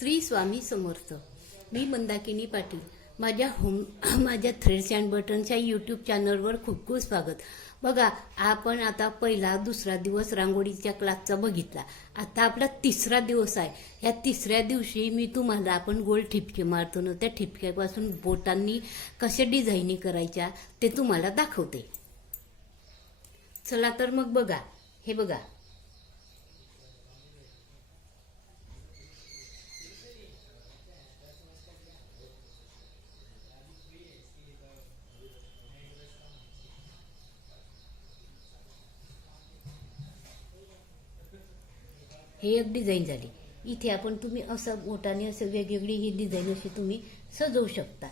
श्री स्वामी समर्थ. मी मंदाकिनी पाटील. माझ्या threads and बटनच्या YouTube चॅनलवर खूप खूप स्वागत. बघा, आपण आता पहिला दुसरा दिवस रांगोळीच्या क्लासचा बघितला. आता आपला तिसरा दिवस आहे. या तिसऱ्या दिवशी मी तुम्हाला आपण गोल ठिपके मारतो ना, त्या ठिपक्यापासून बोटांनी कशा डिझाईनी करायच्या ते तुम्हाला दाखवते. चला तर मग बघा. हे बघा, हे एक डिझाईन झाली. इथे आपण तुम्ही असं बोटाने असं वेगवेगळी ही डिझाईन अशी तुम्ही सजवू शकता.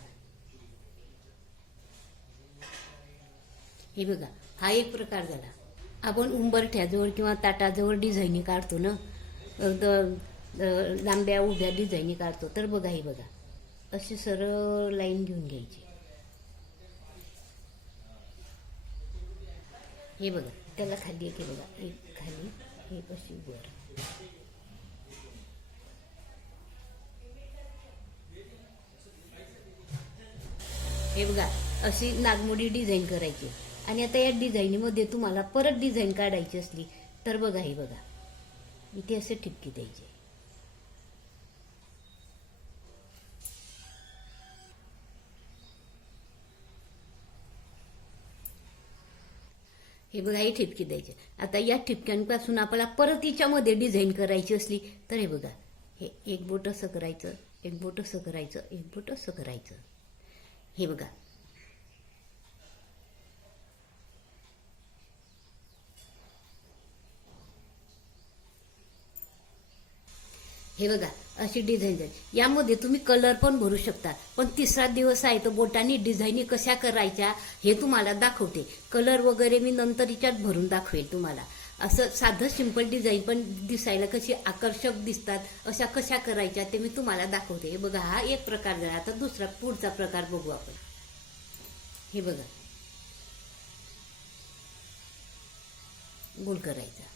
हे बघा, हा एक प्रकार झाला. आपण उंबरठ्याजवळ किंवा ताटाजवळ डिझाईनी काढतो ना, लांब्या उभ्या डिझाईनी काढतो. तर बघा, हे बघा, अशी सरळ लाईन घेऊन घ्यायची. हे बघा, त्याला खाली एक, हे बघा, एक खाली, हे अशी वर. हे बघा, अशी नागमोडी डिझाईन करायची. आणि आता या डिझाईनीमध्ये तुम्हाला परत डिझाईन काढायची असली तर बघा, हे बघा, इथे असे ठिपके द्यायचे. हे बघा, हे ठिपके द्यायचे. आता या ठिपक्यांपासून आपल्याला परत हिच्यामध्ये डिझाईन करायची असली तर हे बघा, हे एक बोट असं करायचं, एक बोट असं करायचं, एक बोट असं करायचं. हे बघा, हे बघा, अशी डिझाईन झाली. यामध्ये तुम्ही कलर पण भरू शकता. पण तिसरा दिवस आहे तर बोटांनी डिझाईनी कशा करायच्या हे तुम्हाला दाखवते. कलर वगैरे मी नंतर हिच्यात भरून दाखवेल तुम्हाला. असं साधं सिंपल डिझाईन पण दिसायला कशी आकर्षक दिसतात अशा कशा करायच्या ते मी तुम्हाला दाखवते. हे बघा, हा एक प्रकार झाला. आता दुसरा पुढचा प्रकार बघू आपण. हे बघा, गोल करायचा.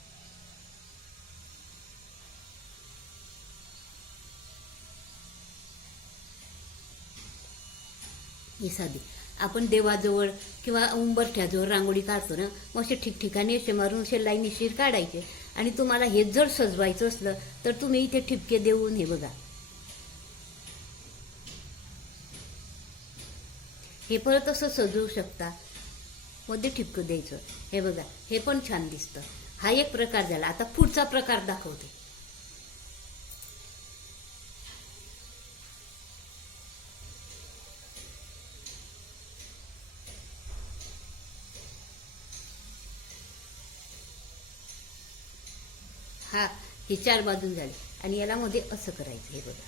ही साधी आपण देवाजवळ किंवा उंबरठ्याजवळ रांगोळी काढतो ना, मग असे ठिकठिकाणी असे मारून असे लाईनीशीर काढायचे. आणि तुम्हाला हे जर सजवायचं असलं तर तुम्ही इथे ठिपके देऊन, हे बघा, हे परत असं सजवू शकता. मध्ये ठिपकं द्यायचं. हे बघा, हे पण छान दिसतं. हा एक प्रकार झाला. आता पुढचा प्रकार दाखवते. हा, हे चार बाजून झाले. आणि याला मध्ये असं करायचं. हे बघा,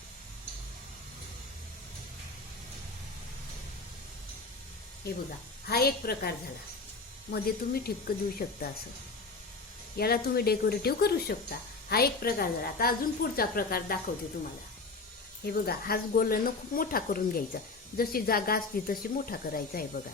हे बघा, हा एक प्रकार झाला. मध्ये तुम्ही ठिपकं देऊ शकता. असं याला तुम्ही डेकोरेटिव्ह करू शकता. हा एक प्रकार झाला. आता अजून पुढचा प्रकार दाखवते तुम्हाला. हे बघा, हाच गोलन खूप मोठा करून घ्यायचा. जशी जागा असती तशी मोठा करायचा. आहे बघा,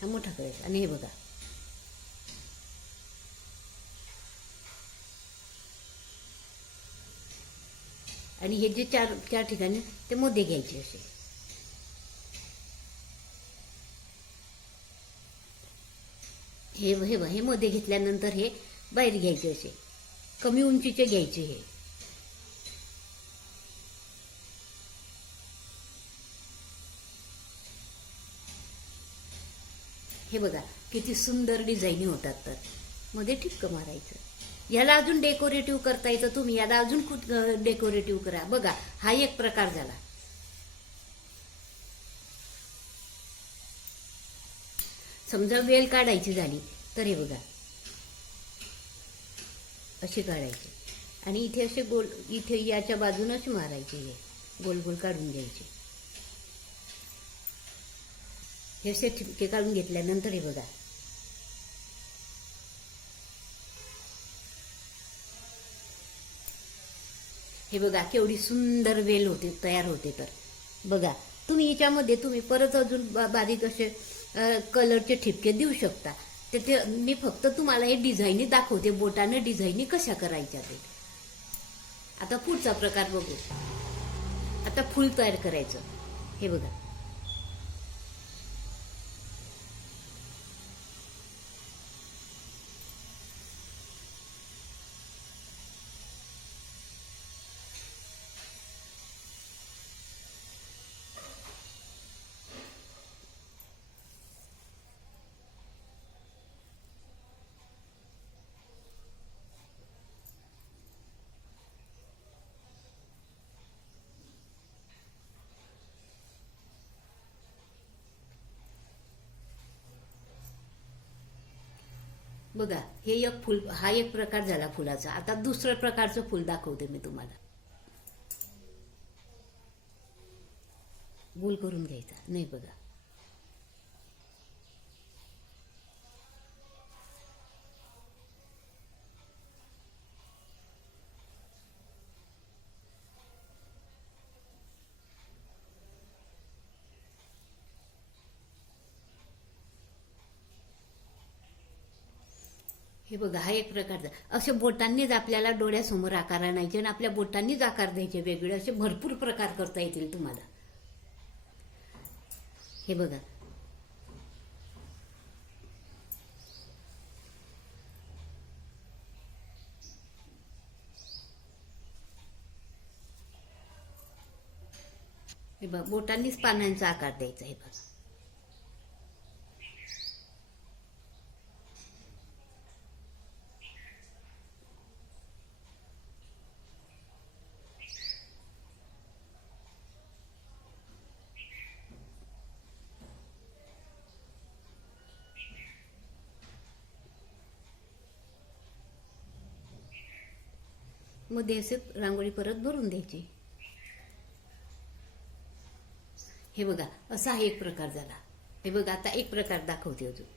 हा मोठा करायचा. आणि हे बघा, आणि हे जे चार चार ठिकाणी ते मध्ये घ्यायचे असे. हे मध्ये घेतल्यानंतर हे बाहेर घ्यायचे असे. कमी उंचीचे घ्यायचे. हे बघा, किती सुंदर डिझाईनी होतात. तर मध्ये ठिपकं मारायचं. याला अजून डेकोरेटिव्ह करता येतं. तुम्ही याला अजून खूप डेकोरेटिव्ह करा. बघा, हा एक प्रकार झाला. समजा वेल काढायची झाली तर हे बघा, अशी काढायची. आणि इथे असे गोल, इथे याच्या बाजूनच मारायचे, हे गोल गोल काढून घ्यायचे. हे असे ठिपके काढून घेतल्यानंतर हे बघा, हे बघा केवढी सुंदर वेल होते, तयार होते. तर बघा तुम्ही याच्यामध्ये तुम्ही परत अजून बारीक असे कलरचे ठिपके देऊ शकता. ते मी फक्त तुम्हाला हे डिझाईनी दाखवते, बोटाने डिझाईनी कशा करायच्या ते. आता पुढचा प्रकार बघू. आता फूल तयार करायचं. हे बघा, बघा हे एक फूल, हा एक प्रकार झाला फुलाचा. आता दुसऱ्या प्रकारचं फूल दाखवते मी तुम्हाला. गोल करून घ्यायचा नाही, बघा हे बघा, हा एक प्रकारचा. असे बोटांनीच आपल्याला डोळ्यासमोर आकार आणायचे आणि आपल्या बोटांनीच आकार द्यायचे वेगवेगळे. असे भरपूर प्रकार करता येतील तुम्हाला. हे बघा, हे बघा बोटांनीच पानांचा आकार द्यायचा. हे बघा, मध्ये असे रांगोळी परत भरून द्यायची. हे बघा, असा हा एक प्रकार झाला. हे बघा, आता एक प्रकार दाखवते अजून.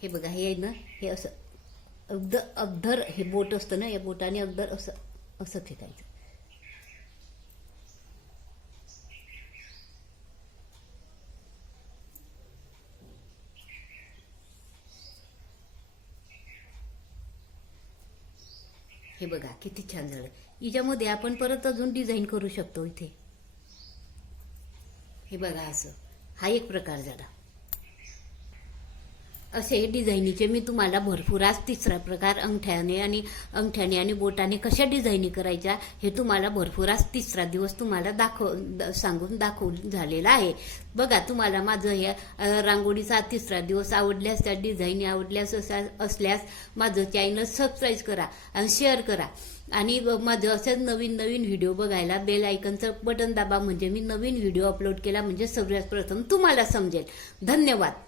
हे बघा, हे आहे ना, हे असं अगदर हे बोट असतं ना, या बोटाने अगदर असं असं फेकायचं. हे बघा किती छान झालं. याच्यामध्ये आपण परत अजून डिझाईन करू शकतो इथे. हे बघा, असं हा एक प्रकार झाला. असे डिझाईनीचे मी तुम्हाला भरपूर, आज तिसरा प्रकार अंगठ्याने आणि बोटाने कशा डिझाईनी करायच्या हे तुम्हाला भरपूर, आज तिसरा दिवस तुम्हाला सांगून दाखवून झालेला आहे. बघा, तुम्हाला माझं हे रांगोळीचा तिसरा दिवस आवडल्यास, त्या डिझाईनी आवडल्यास असल्यास माझं चॅनल सबस्क्राईब करा आणि शेअर करा. आणि माझं असं नवीन व्हिडिओ बघायला बेल आयकनचं बटन दाबा, म्हणजे मी नवीन व्हिडिओ अपलोड केला म्हणजे सगळ्यात प्रथम तुम्हाला समजेल. धन्यवाद.